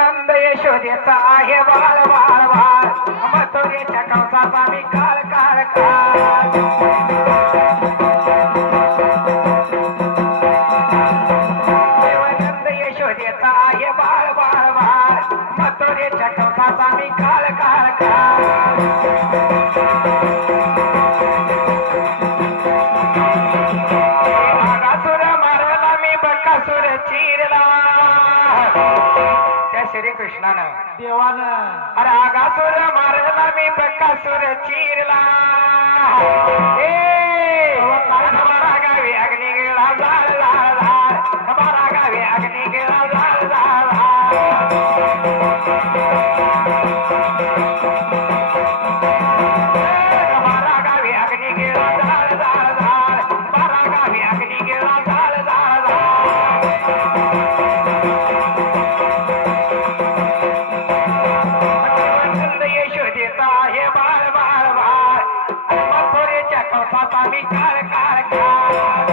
नंद यशोदेचा आहे बाळ बाळ बाळ मथुरेच्या कंसाचा मी काळ काळ काळ नंद यशोदेचा आहे बाळ बाळ बाळ मथुरेच्या कंसाचा मी काळ काळ काळ आगासुर मारला मी बकासुर चिरला श्री कृष्णानं देवानं अरे आगासुर मारला मी बकासुर चिरला हमारा गावी अग्नि गिळा झाळ झाळ झाळ हमारा गावी अग्नि गिळा झाळ झाळ हमारा गावी अग्नि गिळा झाळ झाळ झाळ हमारा गावी अग्नि गिळा झाळ झाळ कंसाचा मी काळ काळ काळ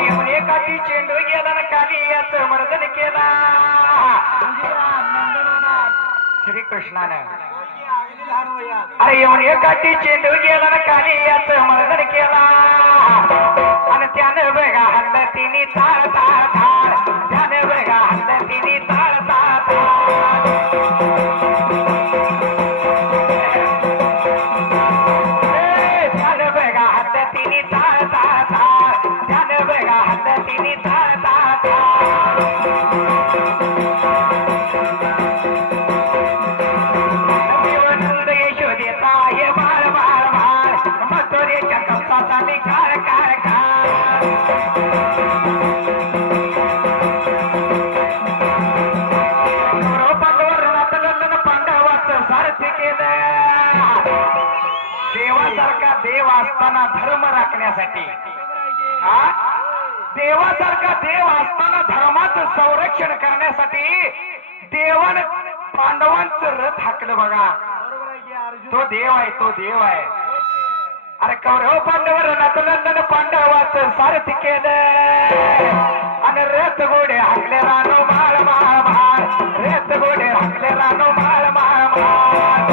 येऊन एखादी चेंडू गेला ना खाली याच मर्दन केला श्री कृष्णानं अरे येऊन एखादी चेंडू गेला ना खाली याच मर्दन केला आणि त्यानं बघा हल्ल तिने ताळ ताळ ताळ त्यानं बघा हल्ल तिने ताळ ताळ ताळ देवासारखा देव असताना धर्म राखण्यासाठी देवासारखा देव असताना धर्माचं संरक्षण करण्यासाठी देवान पांडवांचं रथ हाकलं बघा तो देव आहे तो देव आहे अरे कौरव पांडव रणातलं पांडवाचं सारथी केलं आणि रथ घोडे हाकले रानो माळ माळ माळ रथ घोडे हाकले रानो माळ माळ माळ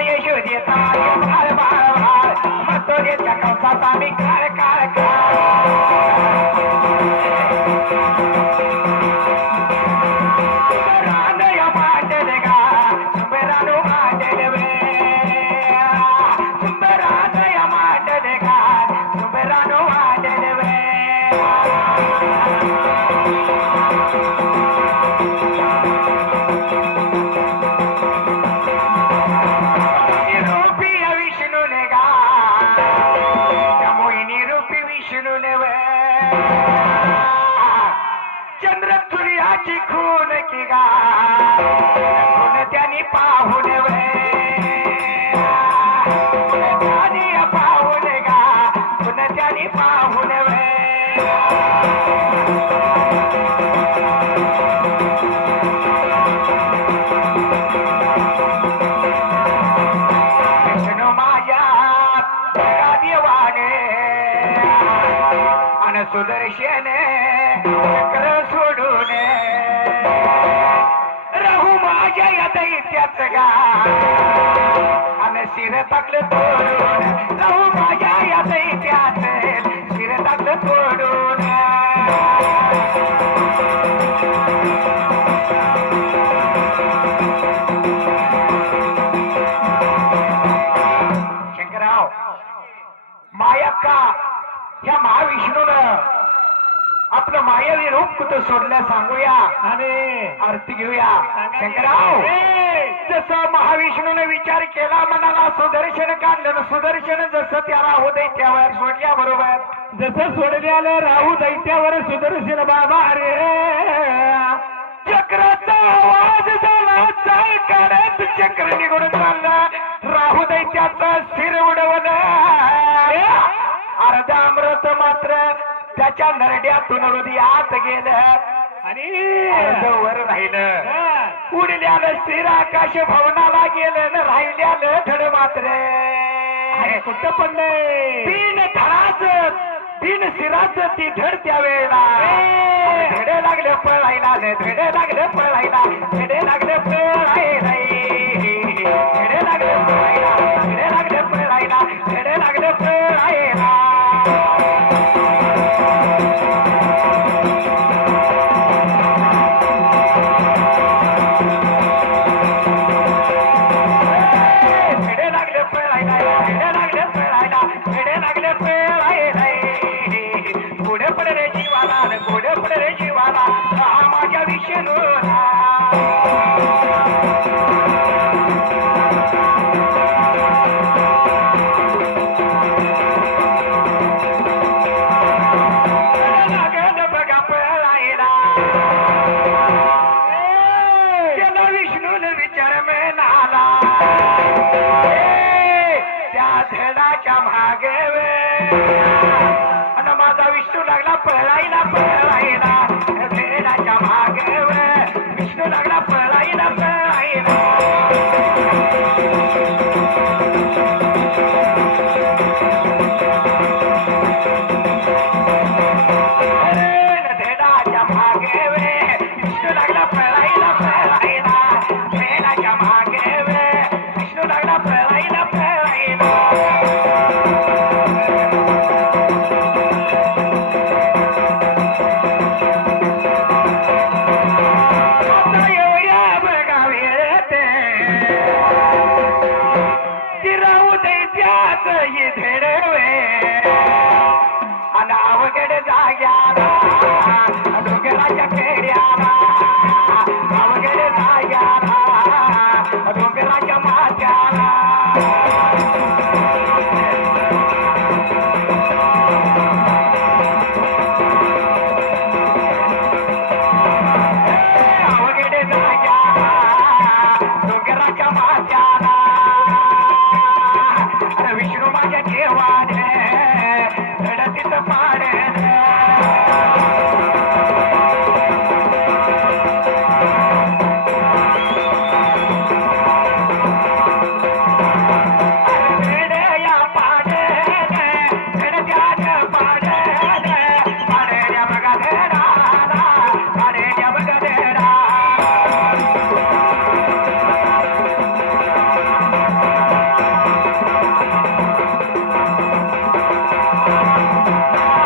यशोदेचा माळ माळ माळ मथुरेच्या कंसाचा मी काळ काळ चंद्र सूर्याची खून की गा त्यांनी पाहून त्यानी पाहून गा त्यांनी पाहून विष्णू माझ्या देवाने आणि सुदर्शने चक्र सोडून राहू माझ्या या दैत्याच गा आणि शिर टाकलं तोडून राहू माझ्या या दैत्याच शिर टाकलं तोडून शंकरराव माया का ह्या महाविष्णू आपलं मायावी रूप कुठं सोडलं सांगूया आणि आरती घेऊया. शंकरराव, जसं महाविष्णूने विचार केला मनाला सुदर्शन काढलं, सुदर्शन जसं त्याला होते त्यावर सोडल्या बरोबर जसं सोडल्याला राहू दैत्यावर सुदर्शन बाबा रे चक्राचा आवाज झाला, चाल करत चक्र निघून चाललं, राहू दैत्याचं शिर उडवलं. अर्ध अमृत मात्र त्याच्या नरड्यातून हृदयात गेलं आणि अर्ध वर राहिलं. उडल्यानं शिर आकाश भवनाला गेलं न राहिल्यानं धड मात्र कुठं पडलंय तीन धडाच तीन शिराच ती धड त्या वेळेला धडे लागले पळायला, धडे लागले पळायला, धडे लागले पळायला, धडे लागले पळायला, धडे लागले पळायला, धडे लागले पळायला. धडे लागले पळायला, धडे लागले पळायला, धडे लागले पळायला. पुढे पड रे जीवाला, पुढे पड रे जीवाला, हा माझ्या विष्णूला. लागलं बघा पळायला, त्याला विष्णूने विचार म्हणाला, त्या धडाच्या मागे आणि माझा विष्णू लागला पळायला, पळायला धडाच्या मागे विष्णू लागला पळायला, पळायला. धडाच्या मागे विष्णू लागला पळायला, पळायला धडाच्या मागे विष्णू लागला पळायला, पळायला. आता एवढ्या बघावे येते ती राहू दे त्याच ही धेडवे आणि अवघड जाग्याला डोंगराच्या खेड्याला, अवघड जाग्याला डोंगराच्या माथ्याला. अवघड जाग्याला डोंगराच्या माथ्याला विष्णू माझ्या देवाने धडतीत पाडलं. धड्या पाडलं, धडक्यानं पाडलं, पाडल्या बघा धडाला, पाडल्या बघा धडा.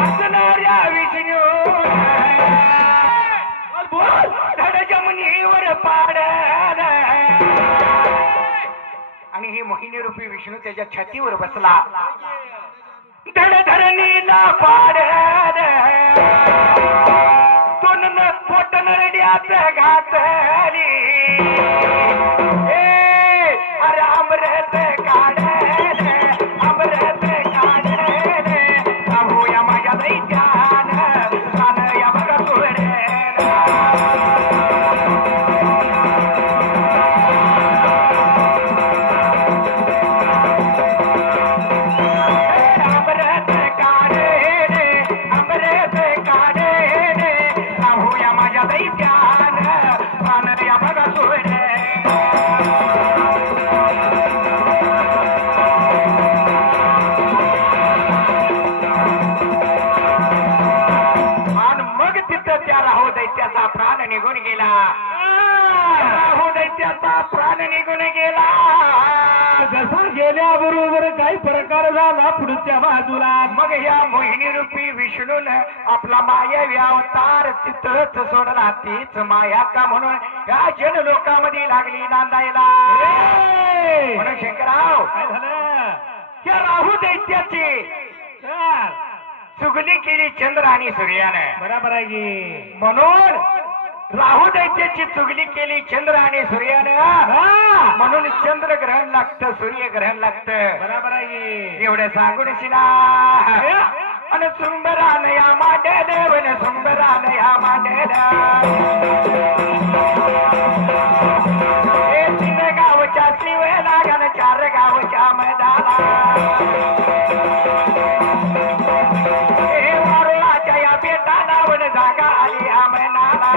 असणाऱ्या विष्णू धड जमिनीवर पाडलं आणि ही मोहिनी रूपी विष्णू त्याच्या छातीवर बसला. धड धरणीला पाडलं, दोन पोट नरड्यात घातली. अरे अमृत काढलं, अमृत काढलं, राहूया माझ्या दैत्यानं, कानया बघा सोडलं. अमृत काढले, अमृत काढले, राहूया माझ्या दैत्यानं, कानया बघा सोडलं. आणि मग तिथं त्या राहू दैत्याचा प्राण निघून गेला, राहू दैत्याचा प्राण निघून गेला. जसा गेल्याबरोबर काही प्रकार झाला पुढच्या बाजूला. मग या मोहिनी रूपी विष्णून आपला मायावी अवतार तिथंच सोडला, तीच माया का म्हणून या जन लोकांमध्ये लागली नांदायला. म्हणून शंकरराव काय झालं त्या राहू दैत्याची चल चुगली केली चंद्र आणि सूर्याने. बरोबर आहे की. म्हणून राहू दैत्याची चुगली केली चंद्र आणि सूर्याने. हा. म्हणून चंद्र ग्रहण लागतं, सूर्य ग्रहण लागतं. बरोबर आहे की. एवढं सांगून शिना आणि सुंबरान या मांडे देवन सुंबरान या मांडे हे 3 गावच्या शिवेला गण 4 गावच्या मैदाला हे वारुळाच्या या बेटाला वन जागा आली या मैदाला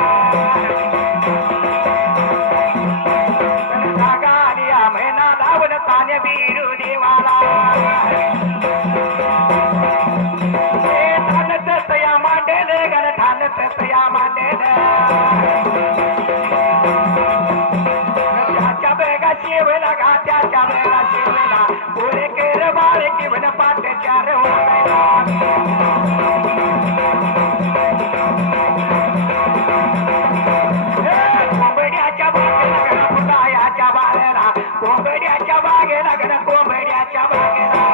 जागा आली या मैदाला वन ताने बिरू देवाला तया मांडेल गण ठाणत तया मांडेल त्याच्या बेगा शेवेला गा त्याच्या बेगा शेवेला पुढे केर बाळे किवन पाठ 4 वाजायला कोंबड्याच्या बागेला गण फुटायाच्या बाळेला कोंबड्याच्या बागेला गण कोंबड्याच्या बागेला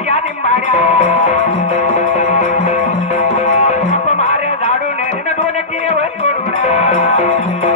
या दिंबाड्या मारे झाडून नटून किरे वर सोडून